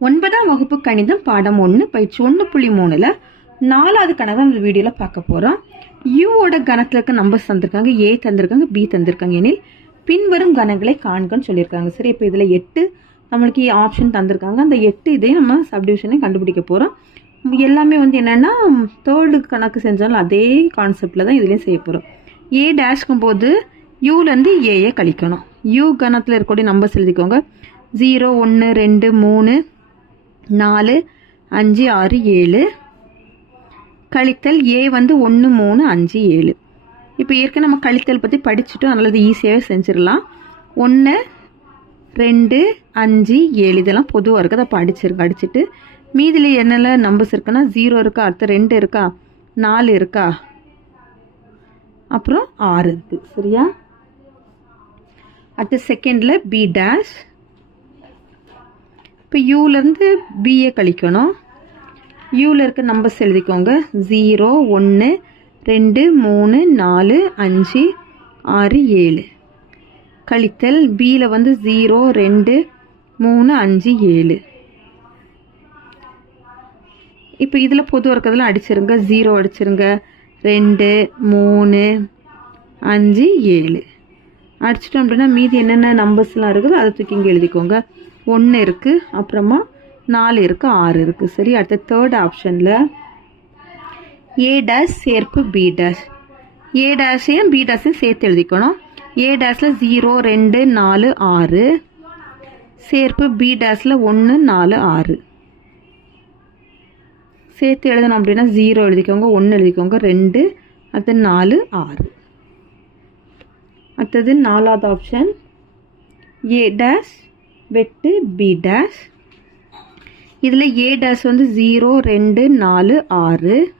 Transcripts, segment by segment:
ஒன்பதாம் வகுப்பு கணிதம் பாடம் ஒன்று பயிற்சி ஒன்று புள்ளி மூணில் நாலாவது கணக்கு இந்த வீடியோவில் பார்க்க போகிறோம் யூவோட கணத்தில் இருக்க நம்பர்ஸ் தந்திருக்காங்க. ஏ தந்திருக்காங்க. பி தந்திருக்காங்க. எனில் பின்வரும் கணங்களை காண்கன்னு சொல்லியிருக்காங்க. சரி இப்போ இதில் எட்டு நம்மளுக்கு ஆப்ஷன் தந்திருக்காங்க. அந்த எட்டு இதையும் நம்ம சப்டிவிஷனை கண்டுபிடிக்க போகிறோம் எல்லாமே வந்து என்னென்னா தேர்டு கணக்கு செஞ்சாலும் அதே கான்செப்டில் தான் இதுலேயும் செய்ய போகிறோம் ஏ டேஷ்க்கும் போது யூலேருந்து ஏயை கழிக்கணும். யூ கணத்தில் இருக்கக்கூடிய நம்பர்ஸ் எழுதிக்கோங்க. ஜீரோ ஒன்று ரெண்டு மூணு நாலு அஞ்சு ஆறு ஏழு. கழித்தல் ஏ வந்து ஒன்று மூணு அஞ்சு ஏழு. இப்போ ஏற்கனவே நம்ம கழித்தல் பற்றி படிச்சுட்டோம். அதனால் இது ஈஸியாகவே செஞ்சிடலாம். ஒன்று ரெண்டு அஞ்சு ஏழு. இதெல்லாம் பொதுவாக இருக்குது அதை படிச்சிருக்கு அடிச்சுட்டு மீதியில் என்னெல்லாம் நம்பர்ஸ் இருக்குன்னா ஜீரோ இருக்கா? அடுத்து ரெண்டு இருக்கா? நாலு இருக்கா? அப்புறம் ஆறு இருக்குது சரியா? அடுத்து செகண்டில் பி டேஷ் இப்போ யூலேருந்து பிஏ கழிக்கணும். யூவில் இருக்க நம்பர்ஸ் எழுதிக்கோங்க. ஜீரோ ஒன்று ரெண்டு மூணு நாலு அஞ்சு ஆறு ஏழு. கழித்தல் பியில் வந்து ஜீரோ ரெண்டு மூணு அஞ்சு ஏழு. இப்போ இதில் பொதுவாக இருக்கிறதுல அடிச்சிருங்க. ஜீரோ அடிச்சிருங்க. ரெண்டு மூணு அஞ்சு ஏழு. அடிச்சிட்டோம் அப்படின்னா மீதி என்னென்ன நம்பர்ஸ்லாம் இருக்குதோ அதை தூக்கி இங்கே எழுதிக்கோங்க. ஒன்று இருக்குது அப்புறமா நாலு இருக்குது ஆறு இருக்குது சரி அடுத்த தேர்ட் ஆப்ஷனில் ஏ டேஷ் சேர்ப்பு பி டேஷ் ஏ டேஷையும் பி டேஷையும் சேர்த்து எழுதிக்கணும்? ஏ டேஷில் ஜீரோ ரெண்டு நாலு ஆறு. சேர்ப்பு பி டேஷில் ஒன்று நாலு ஆறு. சேர்த்து எழுதணும் அப்படின்னா ஜீரோ எழுதிக்கோங்க ஒன்று எழுதிக்கோங்க ரெண்டு அடுத்து நாலு ஆறு. அடுத்தது நாலாவது ஆப்ஷன் ஏ டேஷ் வெட்டு பி டேஷ் இதில் ஏ டேஷ் வந்து ஜீரோ ரெண்டு நாலு ஆறு.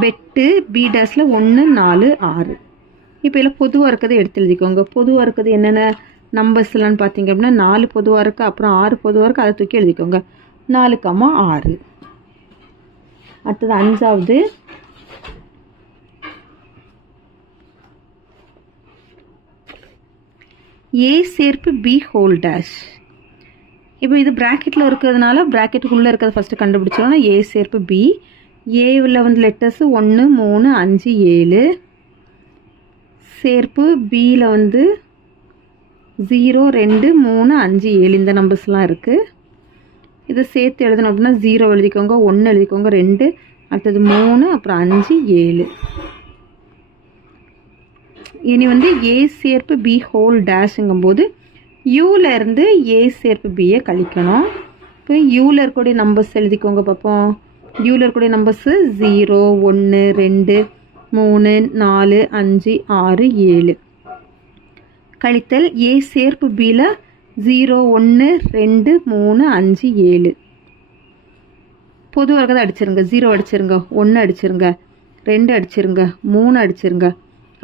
வெட்டு பி டேஷில் ஒன்று நாலு ஆறு. இப்போ இதில் பொதுவாக இருக்கிறத எடுத்து எழுதிக்கோங்க. பொதுவாக இருக்கிறது என்னென்ன நம்பர்ஸ்லான்னு பார்த்தீங்க அப்படின்னா நாலு பொதுவாக இருக்குது அப்புறம் ஆறு பொதுவாக இருக்குது அதை தூக்கி எழுதிக்கோங்க. நாலு கம்மா ஆறு. அடுத்தது அஞ்சாவது. ஏ சேர்ப்பு பி ஹோல் டேஷ் இப்போ இது ப்ராக்கெட்டில் இருக்கிறதுனால ப்ராக்கெட்டுக்குள்ளே இருக்கிறத ஃபஸ்ட்டு கண்டுபிடிச்சோன்னா ஏ சேர்ப்பு பி ஏவில் வந்து லெட்டர்ஸு ஒன்று மூணு அஞ்சு ஏழு. சேர்ப்பு பியில் வந்து ஜீரோ ரெண்டு மூணு அஞ்சு ஏழு இந்த நம்பர்ஸ்லாம் இருக்குது இதை சேர்த்து எழுதணும் அப்படின்னா ஜீரோ எழுதிக்கோங்க ஒன்று எழுதிக்கோங்க ரெண்டு அடுத்தது மூணு அப்புறம் அஞ்சு ஏழு. இனி வந்து ஏ சேர்ப்பு பி ஹோல் டேஷுங்கும்போது யூவில் இருந்து ஏ சேர்ப்பு பியை கழிக்கணும். இப்போ யூவில் இருக்கக்கூடிய நம்பர்ஸ் எழுதிக்கோங்க பார்ப்போம் யூவில் இருக்கக்கூடிய நம்பர்ஸு ஜீரோ ஒன்று ரெண்டு மூணு நாலு அஞ்சு ஆறு ஏழு. கழித்தல் ஏ சேர்ப்பு பியில் ஜீரோ ஒன்று ரெண்டு மூணு அஞ்சு ஏழு. பொதுவாக இருக்கிறத அடிச்சிருங்க. ஜீரோ அடிச்சிருங்க. ஒன்று அடிச்சிருங்க. ரெண்டு அடிச்சிருங்க. மூணு அடிச்சிருங்க.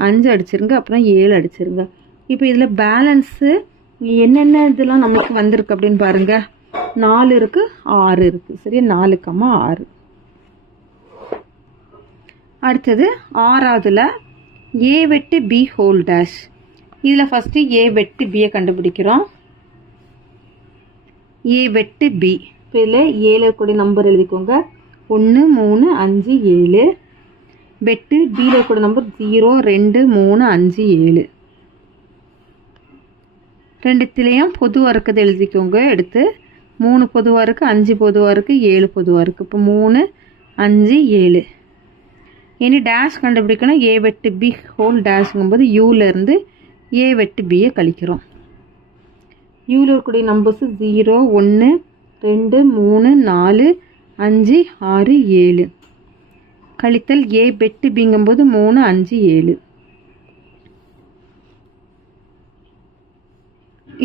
அஞ்சு அடிச்சிருங்க அப்புறம் ஏழு அடிச்சிருங்க. இப்போ இதில் பேலன்ஸு என்னென்ன இதெல்லாம் நமக்கு வந்திருக்கு அப்படின்னு பாருங்கள் நாலு இருக்குது ஆறு இருக்குது சரியா? நாலு கம்மா ஆறு. அடுத்தது ஆறாவதுல ஏ வெட்டு பி ஹோல் டேஷ் இதில் ஃபஸ்ட்டு ஏ வெட்டு பியை கண்டுபிடிக்கிறோம். ஏ வெட்டு பி இப்போ இதில் ஏழு கூடிய நம்பர் எழுதிக்கோங்க. ஒன்று மூணு அஞ்சு ஏழு. வெட்டு பீரோ கூட நம்பர் ஜீரோ ரெண்டு மூணு அஞ்சு ஏழு. ரெண்டுத்துலேயும் பொதுவாக இருக்கிறது எழுதிக்கோங்க. எடுத்து மூணு பொதுவாக இருக்குது அஞ்சு பொதுவாக இருக்குது ஏழு பொதுவாக இருக்குது இப்போ மூணு அஞ்சு ஏழு. இனி டேஷ் கண்டுபிடிக்கணும். ஏ வெட்டு பி ஹோல் டேஷுங்கும்போது யூலேருந்து ஏ வெட்டு பியை கழிக்கிறோம். யூவில் இருக்கக்கூடிய நம்பர்ஸு ஜீரோ ஒன்று ரெண்டு மூணு நாலு அஞ்சு ஆறு ஏழு. கழித்தல் ஏ பெட்டு பிங்கும்போது மூணு அஞ்சு ஏழு.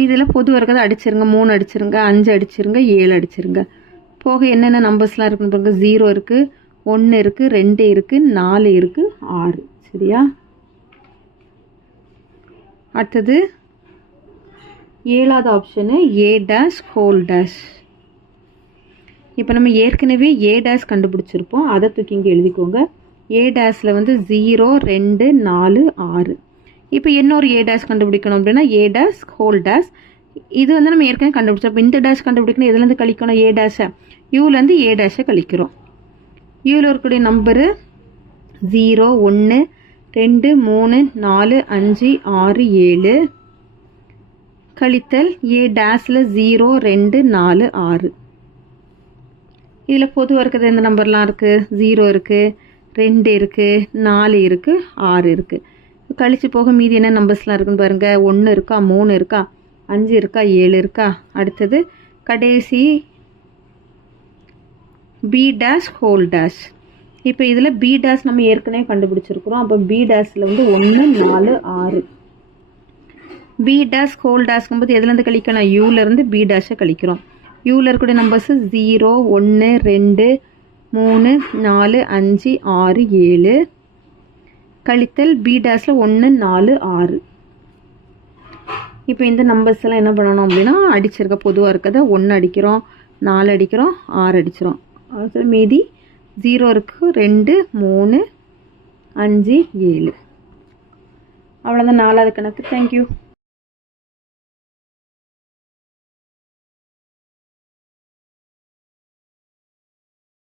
இதில் பொது இருக்கிறத அடிச்சிருங்க மூணு அடிச்சிருங்க அஞ்சு அடிச்சிருங்க ஏழு அடிச்சிருங்க. போக என்னென்ன நம்பர்ஸ்லாம் இருக்குன்னு பாருங்க. ஜீரோ இருக்குது ஒன்று இருக்குது ரெண்டு இருக்குது நாலு இருக்குது ஆறு. சரியா? அடுத்தது ஏழாவது option A dash whole dash இப்போ நம்ம ஏற்கனவே ஏ டேஷ் கண்டுபிடிச்சிருப்போம். அதை தூக்கி இங்கே எழுதிக்கோங்க. ஏ டேஷில் வந்து ஜீரோ ரெண்டு நாலு ஆறு. இப்போ இன்னொரு ஏ டேஷ் கண்டுபிடிக்கணும் அப்படின்னா ஏ டேஷ் ஹோல் டேஷ் இது வந்து நம்ம ஏற்கனவே கண்டுபிடிச்சோம். அப்போ இந்த டேஷ் கண்டுபிடிக்கணும். எதுலேருந்து கழிக்கணும்? ஏ டேஷை யூலேருந்து ஏ டேஷை கழிக்கிறோம். யூவில் இருக்கக்கூடிய நம்பரு ஜீரோ ஒன்று ரெண்டு மூணு நாலு அஞ்சு ஆறு ஏழு. கழித்தல் ஏ டேஸில் ஜீரோ ரெண்டு நாலு ஆறு. இதில் பொதுவாக இருக்கிறது எந்த நம்பர்லாம் இருக்குது ஜீரோ இருக்குது ரெண்டு இருக்குது நாலு இருக்குது ஆறு இருக்குது கழித்து போக மீதி என்ன நம்பர்ஸ்லாம் இருக்குன்னு பாருங்கள் ஒன்று இருக்கா மூணு இருக்கா அஞ்சு இருக்கா ஏழு இருக்கா? அடுத்தது கடைசி பி டேஷ் ஹோல் டேஷ் இப்போ இதில் பி டேஷ் நம்ம ஏற்கனவே கண்டுபிடிச்சிருக்கிறோம். அப்போ பி டேஷில் வந்து ஒன்று நாலு ஆறு. பி டேஷ் ஹோல் டேஷ்ங்கும்போது எதுலேருந்து கழிக்கணும் யூலேருந்து பி டேஷை கழிக்கிறோம். யூவில் இருக்கக்கூடிய நம்பர்ஸு ஜீரோ ஒன்று ரெண்டு மூணு நாலு அஞ்சு ஆறு ஏழு. கழித்தல் பி டேஸில் ஒன்று நாலு ஆறு. இப்போ இந்த நம்பர்ஸ் எல்லாம் என்ன பண்ணணும் அப்படின்னா அடிச்சிருக்க பொதுவாக இருக்கிறத ஒன்று அடிக்கிறோம் நாலு அடிக்கிறோம் ஆறு அடிச்சிரும். அது மீதி ஜீரோ இருக்குது ரெண்டு மூணு அஞ்சு ஏழு. அவ்வளோதான் நாலாவது கணக்கு. தேங்க்யூ